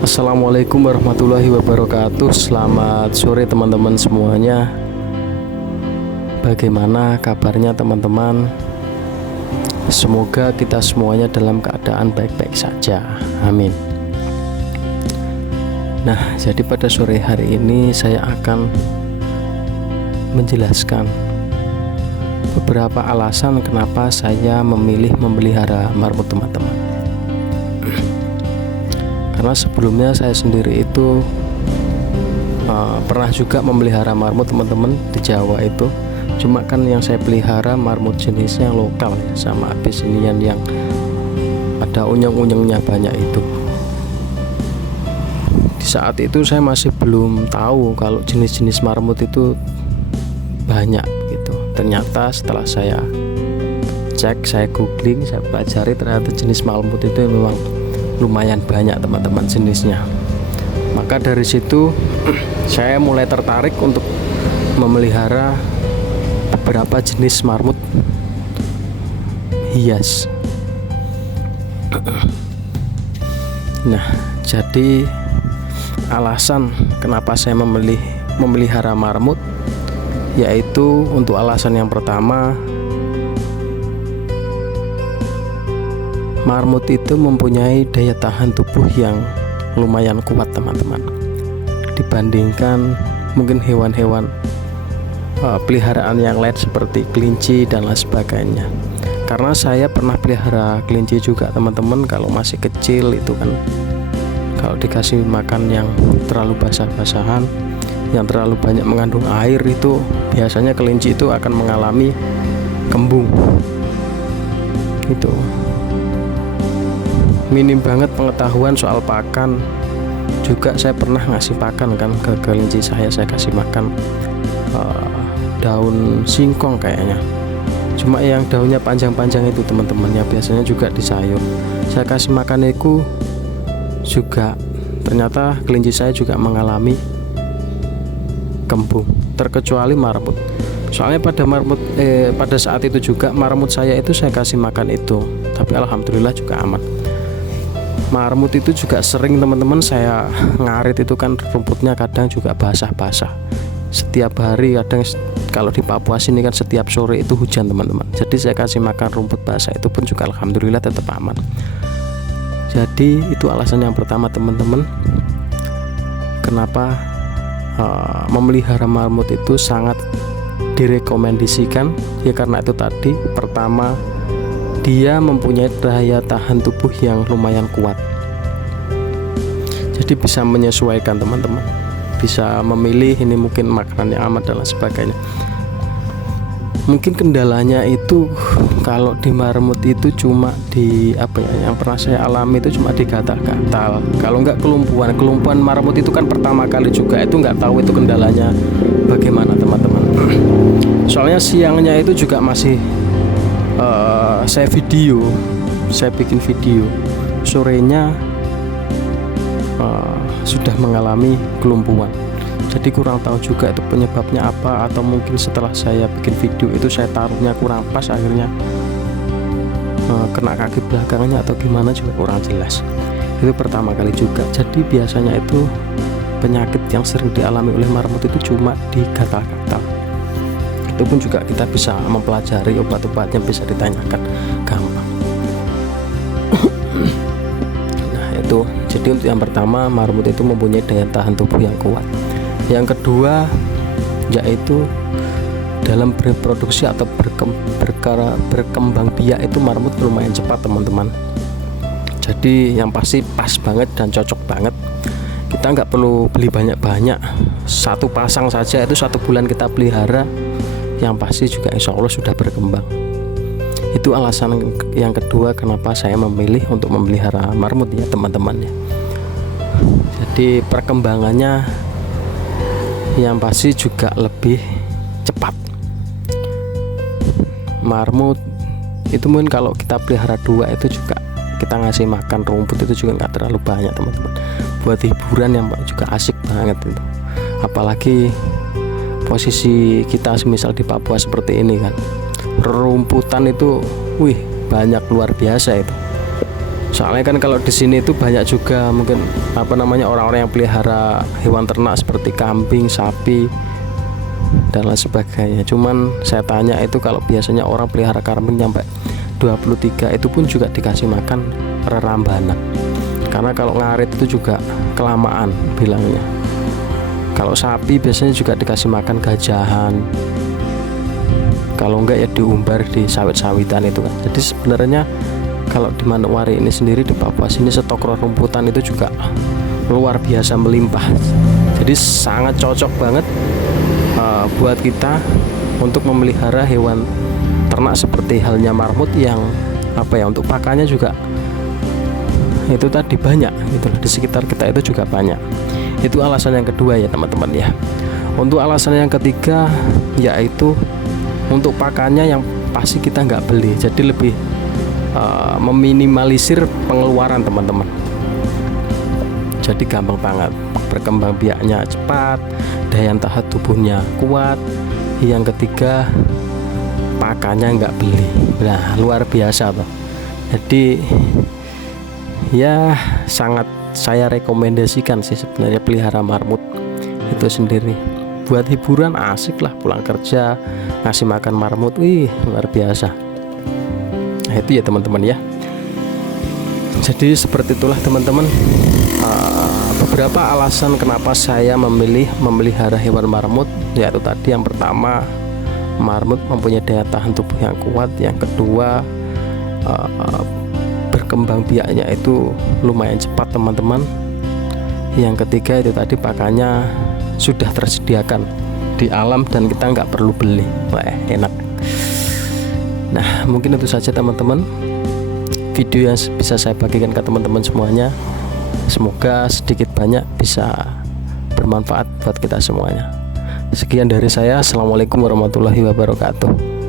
Assalamualaikum warahmatullahi wabarakatuh. Selamat sore teman-teman semuanya. Bagaimana kabarnya teman-teman? Semoga kita semuanya dalam keadaan baik-baik saja. Amin. Nah, jadi pada sore hari ini saya akan menjelaskan beberapa alasan kenapa saya memilih memelihara marmut teman-teman. Karena sebelumnya saya sendiri itu pernah juga memelihara marmut teman-teman di Jawa itu. Cuma kan yang saya pelihara marmut jenisnya lokal ya, sama Abyssinian yang ada unyeng-unyengnya banyak itu. Di saat itu saya masih belum tahu kalau jenis-jenis marmut itu banyak gitu. Ternyata setelah saya cek, saya googling, saya pelajari, ternyata jenis marmut itu memang lumayan banyak teman-teman jenisnya. Maka dari situ saya mulai tertarik untuk memelihara beberapa jenis marmut hias. Nah, jadi alasan kenapa saya memelihara marmut yaitu untuk alasan yang pertama, marmut itu mempunyai daya tahan tubuh yang lumayan kuat teman-teman, dibandingkan mungkin hewan-hewan peliharaan yang lain seperti kelinci dan lain sebagainya. Karena saya pernah pelihara kelinci juga teman-teman. Kalau masih kecil itu kan, kalau dikasih makan yang terlalu basah-basahan, yang terlalu banyak mengandung air, itu biasanya kelinci itu akan mengalami kembung gitu. Minim banget pengetahuan soal pakan. Juga saya pernah ngasih pakan kan ke kelinci saya kasih makan daun singkong kayaknya. Cuma yang daunnya panjang-panjang itu teman-teman, ya biasanya juga di sayur. Saya kasih makan itu juga ternyata kelinci saya juga mengalami kembung, terkecuali marmut. Soalnya pada saat itu juga marmut saya itu saya kasih makan itu, tapi alhamdulillah juga aman. Marmut itu juga sering teman-teman saya ngarit itu kan, rumputnya kadang juga basah-basah. Setiap hari, kadang kalau di Papua sini kan setiap sore itu hujan teman-teman. Jadi saya kasih makan rumput basah itu pun juga alhamdulillah tetap aman. Jadi itu alasan yang pertama teman-teman, kenapa memelihara marmut itu sangat direkomendasikan. Ya karena itu tadi, pertama dia mempunyai daya tahan tubuh yang lumayan kuat. Jadi bisa menyesuaikan teman-teman, bisa memilih ini mungkin makanan yang aman dan lain sebagainya. Mungkin kendalanya itu kalau di marmut itu cuma di yang pernah saya alami itu cuma di gatal-gatal. Kalau enggak kelumpuan marmut itu kan pertama kali juga, itu enggak tahu itu kendalanya bagaimana teman-teman. Soalnya siangnya itu juga masih saya bikin video, sorenya sudah mengalami kelumpuan. Jadi kurang tahu juga itu penyebabnya apa, atau mungkin setelah saya bikin video itu saya taruhnya kurang pas, akhirnya kena kaki belakangnya atau gimana juga kurang jelas. Itu pertama kali juga. Jadi biasanya itu penyakit yang sering dialami oleh marmut itu cuma di gatal-gatal. Itu pun juga kita bisa mempelajari obat-obatnya, bisa ditanyakan gampang. Nah itu, jadi untuk yang pertama, marmut itu mempunyai daya tahan tubuh yang kuat. Yang kedua yaitu dalam bereproduksi atau berkembang biak itu marmut lumayan cepat teman-teman. Jadi yang pasti pas banget dan cocok banget. Kita nggak perlu beli banyak-banyak, satu pasang saja itu 1 bulan kita pelihara, yang pasti juga insya Allah sudah berkembang. Itu alasan yang kedua kenapa saya memilih untuk memelihara marmut ya teman-teman ya. Jadi perkembangannya yang pasti juga lebih cepat. Marmut itu mungkin kalau kita pelihara 2 itu juga kita ngasih makan rumput itu juga nggak terlalu banyak teman-teman. Buat hiburan yang juga asik banget itu. Apalagi posisi kita semisal di Papua seperti ini kan, rumputan itu banyak luar biasa itu. Soalnya kan kalau di sini itu banyak juga mungkin orang-orang yang pelihara hewan ternak seperti kambing, sapi dan lain sebagainya. Cuman saya tanya itu kalau biasanya orang pelihara kambing sampai 23 itu pun juga dikasih makan rerambana. Karena kalau ngarit itu juga kelamaan bilangnya. Kalau sapi biasanya juga dikasih makan gajahan. Kalau enggak ya diumbar di sawit-sawitan itu kan. Jadi sebenarnya kalau di Manokwari ini sendiri, di Papua sini, stok rumputan itu juga luar biasa melimpah. Jadi sangat cocok banget buat kita untuk memelihara hewan ternak seperti halnya marmut yang untuk pakannya juga itu tadi banyak gitu. Di sekitar kita itu juga banyak. Itu alasan yang kedua ya teman-teman ya. Untuk alasan yang ketiga yaitu untuk pakannya yang pasti kita nggak beli, jadi lebih meminimalisir pengeluaran teman-teman. Jadi gampang banget, berkembang biaknya cepat, daya tahan tubuhnya kuat. Yang ketiga, pakannya nggak beli. Nah, luar biasa toh. Jadi ya sangat saya rekomendasikan sih sebenarnya pelihara marmut itu sendiri. Buat hiburan asik lah, pulang kerja ngasih makan marmut, luar biasa. Nah, itu ya teman-teman ya. Jadi seperti itulah teman-teman, beberapa alasan kenapa saya memilih memelihara hewan marmut. Yaitu tadi yang pertama, marmut mempunyai daya tahan tubuh yang kuat. Yang kedua, berkembang biaknya itu lumayan cepat teman-teman. Yang ketiga itu tadi pakannya sudah tersediakan di alam dan kita nggak perlu beli. Wah, enak. Nah, mungkin itu saja teman-teman video yang bisa saya bagikan ke teman-teman semuanya. Semoga sedikit banyak bisa bermanfaat buat kita semuanya. Sekian dari saya. Assalamualaikum warahmatullahi wabarakatuh.